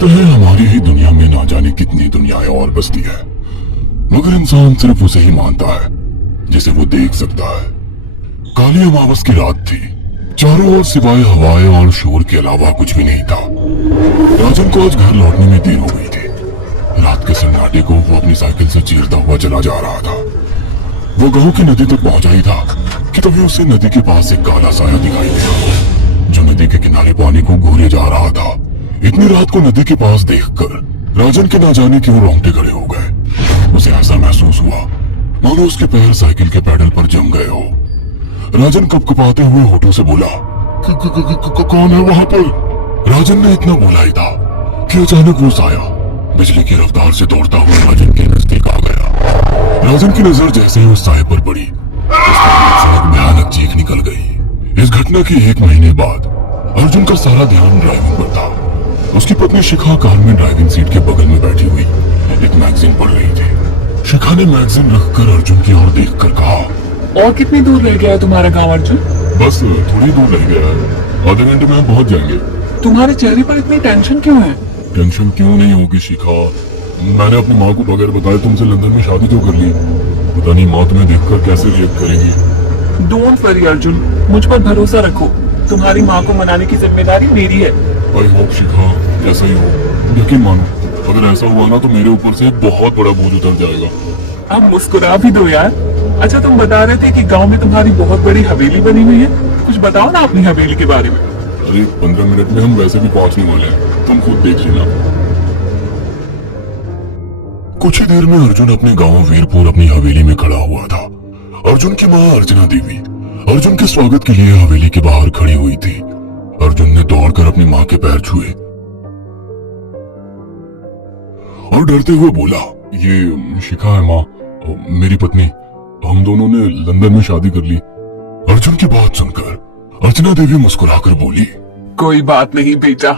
कहते हैं हमारी ही दुनिया में ना जाने कितनी दुनियाएं और बसती है, मगर इंसान सिर्फ उसे ही मानता है जिसे वो देख सकता है। काली अमावस की रात थी। चारों ओर सिवाय हवाएं और शोर के अलावा कुछ भी नहीं था। राजन को आज घर लौटने में देर हो गई थी। रात के सन्नाटे को वो अपनी साइकिल से चीरता हुआ चला जा रहा था। वो गांव की नदी तक पहुंचा ही था कि तभी उसे नदी के पास एक काला साया दिखाई दिया जो नदी के किनारे पानी को घूरे जा रहा था। इतनी रात को नदी के पास देखकर राजन के ना जाने क्यों रोंगटे खड़े हो गए। उसे ऐसा महसूस हुआ मानो उसके पैर साइकिल के पैडल पर जम गए हो। राजन कपकपाते हुए होठों से बोला, कौन है वहां पर? राजन ने इतना बोला ही था कि अचानक वो साया बिजली की रफ्तार से दौड़ता हुआ राजन के नजदीक आ गया। राजन की नजर जैसे ही उस साये पर पड़ी, उससे एक भयानक चीख निकल गई। इस घटना के 1 महीने बाद अर्जुन का सारा ध्यान ड्राइविंग पर था। उसकी पत्नी शिखा कार में ड्राइविंग सीट के बगल में बैठी हुई एक मैगजीन पढ़ रही थी। शिखा ने मैगजीन रखकर अर्जुन की ओर देखकर कहा, और कितनी दूर रह गया है तुम्हारा गांव अर्जुन? बस थोड़ी दूर रह गया है, आधे घंटे में हम पहुंच जाएंगे। तुम्हारे चेहरे पर इतनी टेंशन क्यों है? टेंशन क्यों नहीं होगी शिखा? मैंने अपनी माँ को बगैर बताए तुमसे लंदन में शादी तो कर ली। पता नहीं माँ तुम्हें देखकर कैसे रिएक्ट करेगी। डोंट वरी अर्जुन, मुझ पर भरोसा रखो। तुम्हारी माँ को मनाने की जिम्मेदारी मेरी है। आई होप शिखा ऐसा ही हो। यकीन मानो, अगर ऐसा हुआ ना तो मेरे ऊपर से एक बहुत बड़ा बोझ उतर जाएगा। अब मुस्कुरा भी दो यार। अच्छा, तुम बता रहे थे कि गांव में तुम्हारी बहुत बड़ी हवेली बनी हुई है। कुछ बताओ ना अपनी हवेली के बारे में। अरे 15 मिनट में हम वैसे भी पहुंचने वाले हैं, तुम खुद देख लेना। कुछ ही देर में अर्जुन अपने गांव वीरपुर अपनी हवेली में खड़ा हुआ था। अर्जुन की माँ अर्चना देवी अर्जुन के स्वागत के लिए हवेली के बाहर खड़ी हुई थी। अर्जुन ने दौड़कर अपनी माँ के पैर छुए और डरते हुए बोला, ये शिखा है माँ, मेरी पत्नी। हम दोनों ने लंदन में शादी कर ली। अर्जुन की बात सुनकर अर्चना देवी मुस्कुराकर बोली, कोई बात नहीं बेटा,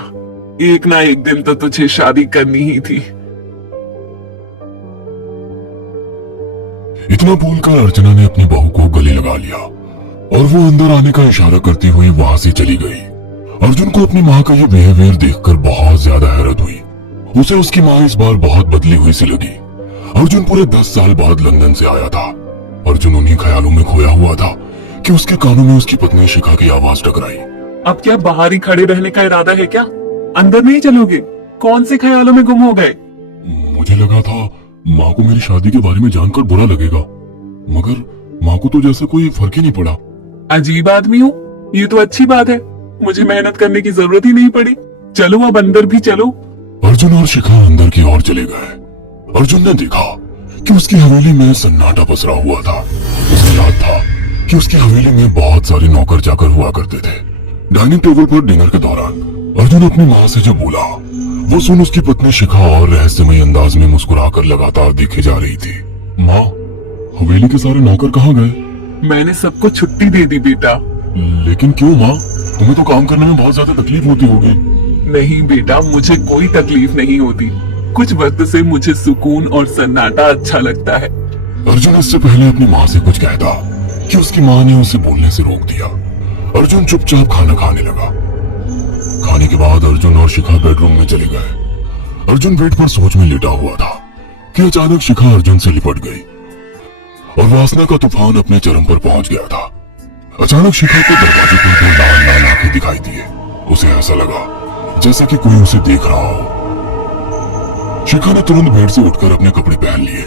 एक ना एक दिन तो तुझे शादी करनी ही थी। इतना बोलकर अर्चना ने अपनी बहू को गले लगा लिया और वो अंदर आने का इशारा करती हुई वहां से चली गई। अर्जुन को अपनी माँ का ये बिहेवियर देखकर बहुत ज्यादा हैरत हुई। उसे उसकी माँ इस बार बहुत बदली हुई सी लगी। अर्जुन पूरे 10 साल बाद लंदन से आया था। अर्जुन उन्हीं ख्यालों में खोया हुआ था कि उसके कानों में उसकी पत्नी शिखा की आवाज टकराई। अब क्या बाहर ही खड़े रहने का इरादा है क्या? अंदर नहीं चलोगे? कौन से ख्यालों में गुम हो गए? मुझे लगा था माँ को मेरी शादी के बारे में जानकर बुरा लगेगा, मगर माँ को तो जैसे कोई फर्क ही नहीं पड़ा। अजीब आदमी हो, ये तो अच्छी बात है। मुझे मेहनत करने की जरूरत ही नहीं पड़ी। चलो अब अंदर भी चलो। अर्जुन और शिखा अंदर की ओर चले गए। अर्जुन ने देखा कि उसकी हवेली में सन्नाटा पसरा हुआ था। उसे याद था कि उसकी हवेली में बहुत सारे नौकर चाकर हुआ करते थे। डाइनिंग टेबल पर डिनर के दौरान अर्जुन अपनी माँ से जो बोला वो सुन उसकी पत्नी शिखा और रहस्यमय अंदाज में मुस्कुराकर लगातार देखे जा रही थी। माँ, हवेली के सारे नौकर कहाँ गए? मैंने सबको छुट्टी दे दी बेटा। लेकिन क्यों माँ? तुम्हें तो काम करने में बहुत ज्यादा तकलीफ होती होगी। नहीं बेटा, मुझे कोई तकलीफ नहीं होती। कुछ वक्त से मुझे सुकून और सन्नाटा अच्छा लगता है। अर्जुन इससे पहले अपनी माँ से कुछ कहता कि उसकी माँ ने उसे बोलने से रोक दिया। अर्जुन चुपचाप खाना खाने लगा। खाने के बाद अर्जुन और शिखा बेडरूम में चले गए। अर्जुन बेड पर सोच में लेटा हुआ था कि अचानक शिखा अर्जुन से लिपट गई और वासना का तूफान अपने चरम पर पहुंच गया था। अचानक शिखा के दरवाजे पर 2 लाल लाल आंखें दिखाई दिए। उसे ऐसा लगा जैसे कि कोई उसे देख रहा हो। शिखा ने तुरंत बेड से उठकर अपने कपड़े पहन लिए।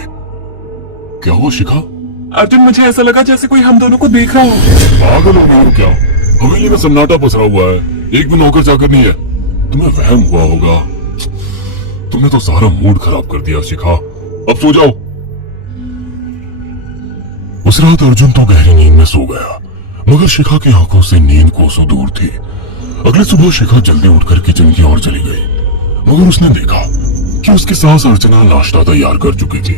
क्या हुआ शिखा? अर्जुन, मुझे ऐसा लगा जैसे कोई हम दोनों को देख रहा हो। पागल हो गए हो क्या? हवेली में सन्नाटा पसरा हुआ है, एक भी नौकर चाकर नहीं है। तुम्हें वहम हुआ होगा। तुमने तो सारा मूड खराब कर दिया शिखा। अब सो जाओ। उस रात अर्जुन तो गहरी नींद में सो गया, मगर शिखा की आंखों से नींद कोसों दूर थी। अगले सुबह शिखा जल्दी उठकर किचन की ओर चली गई, मगर उसने देखा कि उसकी सास अर्चना नाश्ता तैयार कर चुकी थी।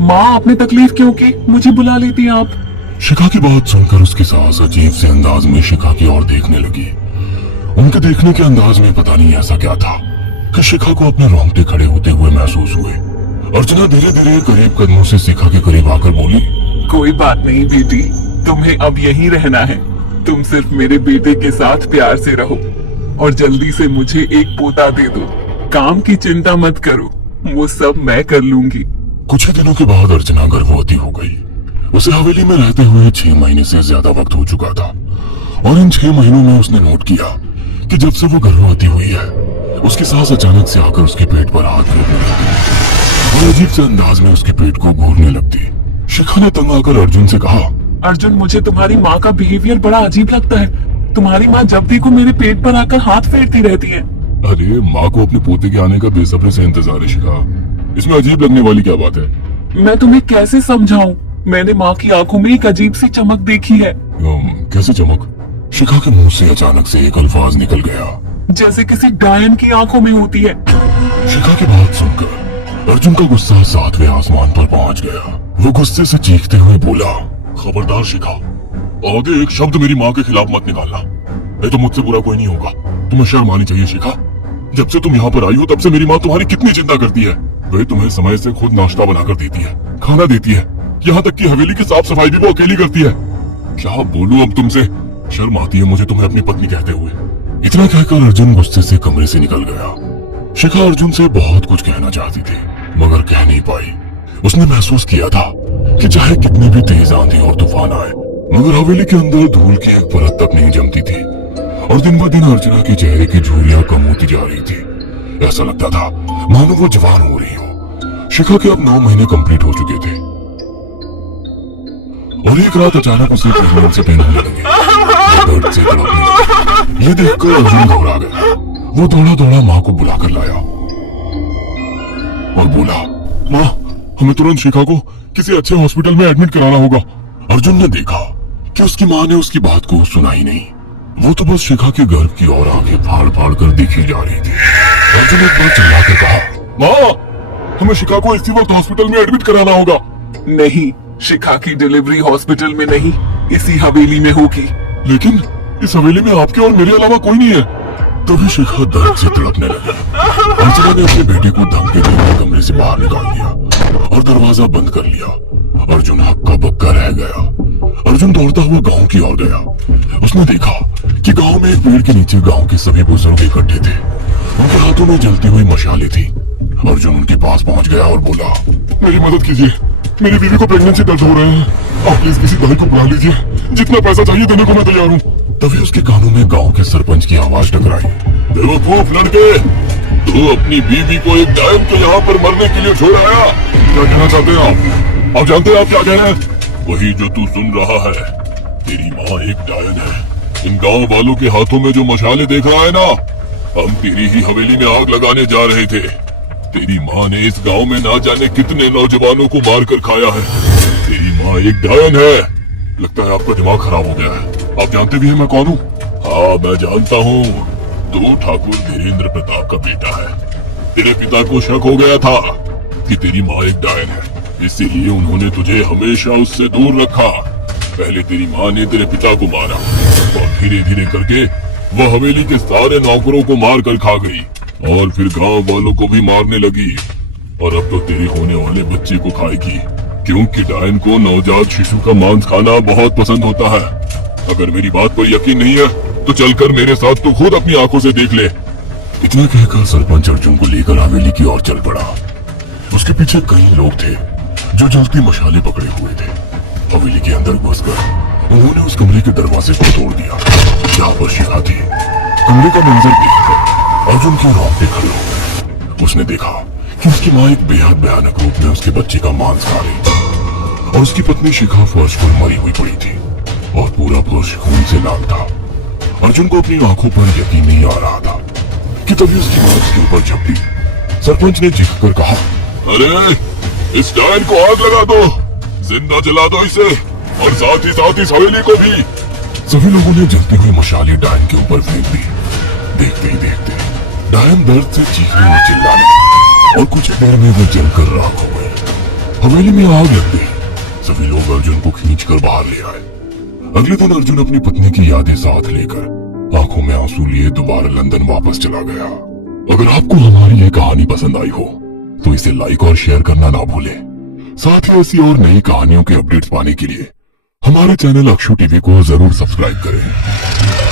माँ, आपने तकलीफ क्यों की? मुझे बुला लेती आप। शिखा की बात सुनकर उसकी सास अजीब से अंदाज में शिखा की ओर देखने लगी। उनके देखने के अंदाज में पता नहीं ऐसा क्या था कि शिखा को अपने रोंगटे खड़े होते हुए महसूस हुए। अर्चना धीरे धीरे करीब कदमों से शिखा के करीब आकर बोली, कोई बात नहीं बेटी, तुम्हें अब यहीं रहना है। तुम सिर्फ मेरे बेटे के साथ प्यार से रहो और जल्दी से मुझे एक पोता दे दो। काम की चिंता मत करो, वो सब मैं कर लूंगी। कुछ ही दिनों के बाद अर्चना गर्भवती हो गई। उसे हवेली में रहते हुए 6 महीने से ज्यादा वक्त हो चुका था और इन 6 महीनों में उसने नोट किया कि जब से वो गर्भवती हुई है उसकी सांस अचानक से आकर उसके पेट पर हाथ फेरने लगती और अजीब से अंदाज में उसके पेट को घूरने लगती। शिखा ने तंग आकर अर्जुन से कहा, अर्जुन, मुझे तुम्हारी माँ का बिहेवियर बड़ा अजीब लगता है। तुम्हारी माँ जब देखो मेरे पेट पर आकर हाथ फेरती रहती है। अरे माँ को अपने पोते के आने का बेसब्री से इंतजार है शिखा, इसमें अजीब लगने वाली क्या बात है? मैं तुम्हें कैसे समझाऊं? मैंने माँ की आंखों में एक अजीब सी चमक देखी है। कैसे चमक? शिखा के मुंह से अचानक से एक अल्फाज निकल गया, जैसे किसी डायन की आंखों में होती है। शिखा की बात सुनकर अर्जुन का गुस्सा 7वें आसमान पर पहुंच गया। वो गुस्से से चीखते हुए बोला, खबरदार शिखा, आगे एक शब्द मेरी माँ के खिलाफ मत निकालना, नहीं तो मुझसे बुरा कोई नहीं होगा। तुम्हें शर्म आनी चाहिए शिखा। जब से तुम यहाँ पर आई हो तब से मेरी माँ तुम्हारी कितनी चिंता करती है। वे तुम्हें समय से खुद नाश्ता बनाकर देती है, खाना देती है, यहाँ तक कि हवेली की साफ सफाई भी वो अकेली करती है। क्या बोलूं अब तुमसे, शर्म आती है मुझे तुम्हें अपनी पत्नी कहते हुए। इतना कहकर अर्जुन गुस्से से कमरे से निकल गया। शिखा अर्जुन से बहुत कुछ कहना चाहती थी मगर कह नहीं पाई। उसने महसूस किया था कि चाहे कितनी भी तेज आंधी और तूफान आए मगर हवेली के अंदर धूल की एक परत तक नहीं जमती थी और दिन ब दिन अर्चना के चेहरे की झुर्रियां कम होती जा रही थी। ऐसा लगता था मानो वो जवान हो रही हो। शिखा के अब 9 महीने कंप्लीट हो चुके थे और एक रात अचानक उसे प्रेगनेंसी पेन होने लगे, दर्द से तड़पने लगी। ये देखकर अर्जुन घबरा गया। वो दौड़ा दौड़ा माँ को बुलाकर लाया और बोला, माँ, हमें तुरंत शिखा को किसी अच्छे हॉस्पिटल में एडमिट कराना होगा। अर्जुन ने देखा कि उसकी माँ ने उसकी बात को सुना ही नहीं। वो तो बस शिखा के गर्भ की ओर आंखें फाड़ फाड़ कर देखी जा रही थी। अर्जुन एक बार चिल्लाकर कहा, माँ, हमें शिखा को इसी वक्त हॉस्पिटल में एडमिट कराना होगा। नहीं, शिखा की डिलीवरी हॉस्पिटल में नहीं, इसी हवेली में होगी। लेकिन इस हवेली में आपके और मेरे अलावा कोई नहीं है। तभी शिखा दर्द से तड़पने लगी। अर्चना ने अपने बेटे को धमकी देकर कमरे से बाहर निकाल दिया और दरवाजा बंद कर लिया। अर्जुन हक्का बक्का रह गया। अर्जुन दौड़ता हुआ गांव की ओर गया। उसने देखा कि गांव में एक पेड़ के नीचे गांव के सभी बुजुर्ग इकट्ठे थे। उनके हाथों में जलती हुई मशालें थी। अर्जुन उनके पास पहुंच गया और बोला, मेरी मदद कीजिए, मेरी बीवी को प्रेगनेंसी दर्द हो रहे हैं। आप प्लीज किसी दाई को बुला लीजिए, जितना पैसा चाहिए देने को मैं तैयार हूँ। तभी उसके कानों में गांव के सरपंच की आवाज टकराई, बेवकूफ लड़के, तू अपनी बीवी को एक डायन के यहाँ पर मरने के लिए छोड़ आया। क्या कहना चाहते हैं आप जानते हैं आप क्या कह रहे हैं? वही जो तू सुन रहा है, तेरी माँ एक डायन है। इन गांव वालों के हाथों में जो मशाले देख रहा है ना, हम तेरी ही हवेली में आग लगाने जा रहे थे। तेरी माँ ने इस गांव में ना जाने कितने नौजवानों को मार कर खाया है। तेरी माँ एक डायन है। लगता है आपका दिमाग खराब हो गया है। आप जानते भी हैं मैं कौन हूँ? हाँ, मैं जानता हूँ। तू ठाकुर धीरेन्द्र प्रताप का बेटा है। तेरे पिता को शक हो गया था कि तेरी माँ एक डायन है, इसीलिए उन्होंने तुझे हमेशा उससे दूर रखा। पहले तेरी माँ ने तेरे पिता को मारा और धीरे धीरे करके वह हवेली के सारे नौकरों को मार कर खा गई और फिर गांव वालों को भी मारने लगी। और अब तो तेरे होने वाले बच्चे को खाएगी, क्योंकि डायन को नवजात शिशु का मांस खाना बहुत पसंद होता है। अगर मेरी बात पर यकीन नहीं है तो चलकर मेरे साथ तू खुद अपनी आंखों से देख ले। इतना कहकर सरपंच अर्जुन को लेकर हवेली की ओर चल पड़ा। उसके पीछे कई लोग थे जो जलती मशाले पकड़े हुए थे। हवेली के अंदर घुसकर उन्होंने उस कमरे के दरवाजे को तोड़ दिया जहाँ पर शिखा थी। कमरे का मंजर देखकर अर्जुन के रोंगटे खड़े हो गए। उसने देखा कि उसकी माँ एक बेहद भयानक रूप में उसके बच्चे का मांस खा रही थी और उसकी पत्नी शिखा फर्श पर मरी हुई पड़ी थी और पूरा फर्श खून से लाल था। अर्जुन को अपनी आंखों पर यकीन नहीं आ रहा था कि तभी उसकी माँ उसके ऊपर झपटी। सरपंच ने चीख कर कहा, अरे इस डायन को आग लगा दो, जिंदा जला दो इसे और साथ ही इस हवेली को भी। सभी लोगों ने जलती हुई मशाले डायन के ऊपर फेंक दी। देखते ही देखते डायन दर्द से चीखने और चिल्लाने लगी और कुछ देर में वो जलकर राख हो गई। हवेली में आग लग गई। सभी लोग अर्जुन को खींचकर बाहर ले आए। अगले दिन अर्जुन अपनी पत्नी की यादें साथ लेकर आंखों में आंसू लिए दोबारा लंदन वापस चला गया। अगर आपको हमारी ये कहानी पसंद आई हो तो इसे लाइक और शेयर करना ना भूलें। साथ ही ऐसी और नई कहानियों के अपडेट्स पाने के लिए हमारे चैनल अक्षु टीवी को जरूर सब्सक्राइब करें।